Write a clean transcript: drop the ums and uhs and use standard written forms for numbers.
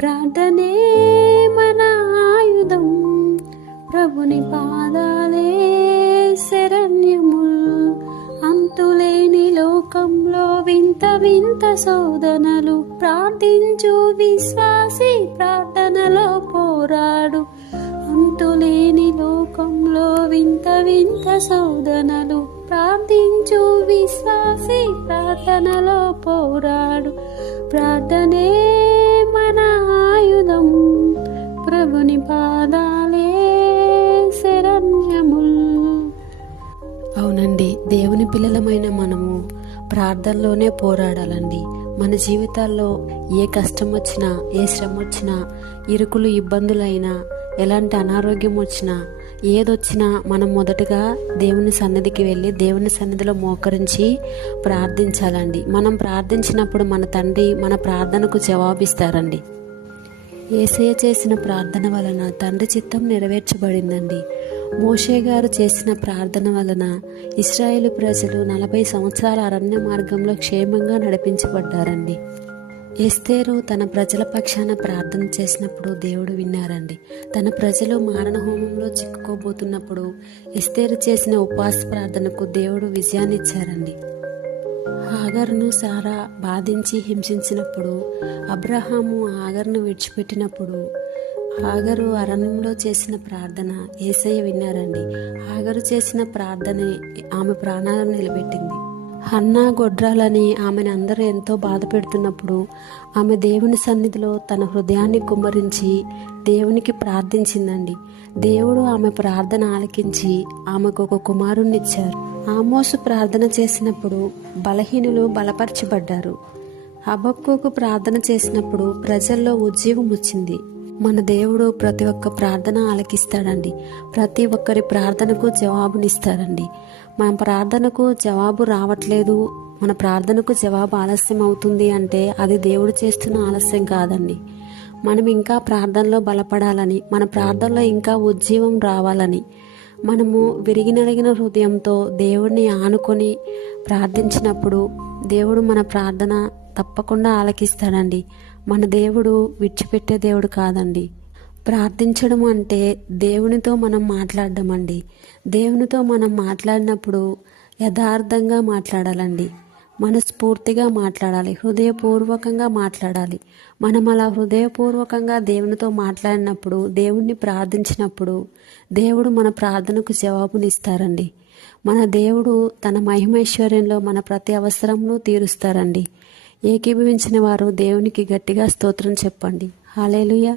ప్రార్థనే మన ఆయుధం, ప్రభుని పాదాలే శరణ్యముల్. అంతులేని లోకంలో వింత వింత శోధనలు, ప్రార్థించు విశ్వాసి ప్రార్థనలో పోరాడు. అంతులేని లోకంలో వింత వింత శోధనలు, ప్రార్థించు విశ్వాసి ప్రార్థనలో పోరాడు. ప్రార్థనే మన ఆయుధం, ప్రభుని పాదాలే శరణ్యముల్. అవునండి, దేవుని పిల్లలమైన మనము ప్రార్థనలోనే పోరాడాలండి. మన జీవితాల్లో ఏ కష్టం వచ్చినా, ఏ శ్రమ వచ్చినా, ఇరుకులు ఇబ్బందులైనా, ఎలాంటి అనారోగ్యం వచ్చినా, ఏదొచ్చినా మనం మొదటగా దేవుని సన్నిధికి వెళ్ళి దేవుని సన్నిధిలో మోకరించి ప్రార్థించాలండి. మనం ప్రార్థించినప్పుడు మన తండ్రి మన ప్రార్థనకు జవాబిస్తారండి. యేసయ్య చేసిన ప్రార్థన వలన తండ్రి చిత్తం నెరవేర్చబడిందండి. మోషే గారు చేసిన ప్రార్థన వలన ఇశ్రాయేలు ప్రజలు 40 సంవత్సరాల అరణ్య మార్గంలో క్షేమంగా నడిపించబడ్డారండి. ఎస్తేరు తన ప్రజల పక్షాన ప్రార్థన చేసినప్పుడు దేవుడు విన్నారండి. తన ప్రజలు మారణ హోమంలో చిక్కుకోబోతున్నప్పుడు ఎస్తేరు చేసిన ఉపవాస ప్రార్థనకు దేవుడు విజయాన్ని ఇచ్చారండి. హాగరును సారా బాధించి హింసించినప్పుడు, అబ్రహాము హాగరును విడిచిపెట్టినప్పుడు హాగరు అరణ్యంలో చేసిన ప్రార్థన యేసయ్య విన్నారండి. హాగరు చేసిన ప్రార్థనే ఆమె ప్రాణాలను నిలబెట్టింది. హన్నా గొడ్రాలని ఆమెను అందరూ ఎంతో బాధ పెడుతున్నప్పుడు ఆమె దేవుని సన్నిధిలో తన హృదయాన్ని కుమ్మరించి దేవునికి ప్రార్థించిందండి. దేవుడు ఆమె ప్రార్థన ఆలకించి ఆమెకు ఒక కుమారుణ్ణి ఇచ్చారు. ఆమోసు ప్రార్థన చేసినప్పుడు బలహీనులు బలపరచబడ్డారు. హబక్కూకు ప్రార్థన చేసినప్పుడు ప్రజల్లో ఉజ్జీవం వచ్చింది. మన దేవుడు ప్రతి ఒక్క ప్రార్థన ఆలకిస్తాడండి. ప్రతి ఒక్కరి ప్రార్థనకు జవాబునిస్తారండి. మన ప్రార్థనకు జవాబు రావట్లేదు, మన ప్రార్థనకు జవాబు ఆలస్యం అవుతుంది అంటే అది దేవుడు చేస్తున్న ఆలస్యం కాదండి. మనం ఇంకా ప్రార్థనలో బలపడాలని, మన ప్రార్థనలో ఇంకా ఉజ్జీవం రావాలని, మనము విరిగినలిగిన హృదయంతో దేవుడిని ఆనుకొని ప్రార్థించినప్పుడు దేవుడు మన ప్రార్థన తప్పకుండా ఆలకిస్తాడండి. మన దేవుడు విడిచిపెట్టే దేవుడు కాదండి. ప్రార్థించడం అంటే దేవునితో మనం మాట్లాడడం అండి. దేవునితో మనం మాట్లాడినప్పుడు యథార్థంగా మాట్లాడాలండి, మనస్ఫూర్తిగా మాట్లాడాలి, హృదయపూర్వకంగా మాట్లాడాలి. మనం అలా హృదయపూర్వకంగా దేవునితో మాట్లాడినప్పుడు, దేవుణ్ణి ప్రార్థించినప్పుడు దేవుడు మన ప్రార్థనకు జవాబునిస్తారండి. మన దేవుడు తన మహిమైశ్వర్యంలో మన ప్రతి అవసరంను తీరుస్తారండి. ఏకీభవించిన వారు దేవునికి గట్టిగా స్తోత్రం చెప్పండి. హల్లెలూయా.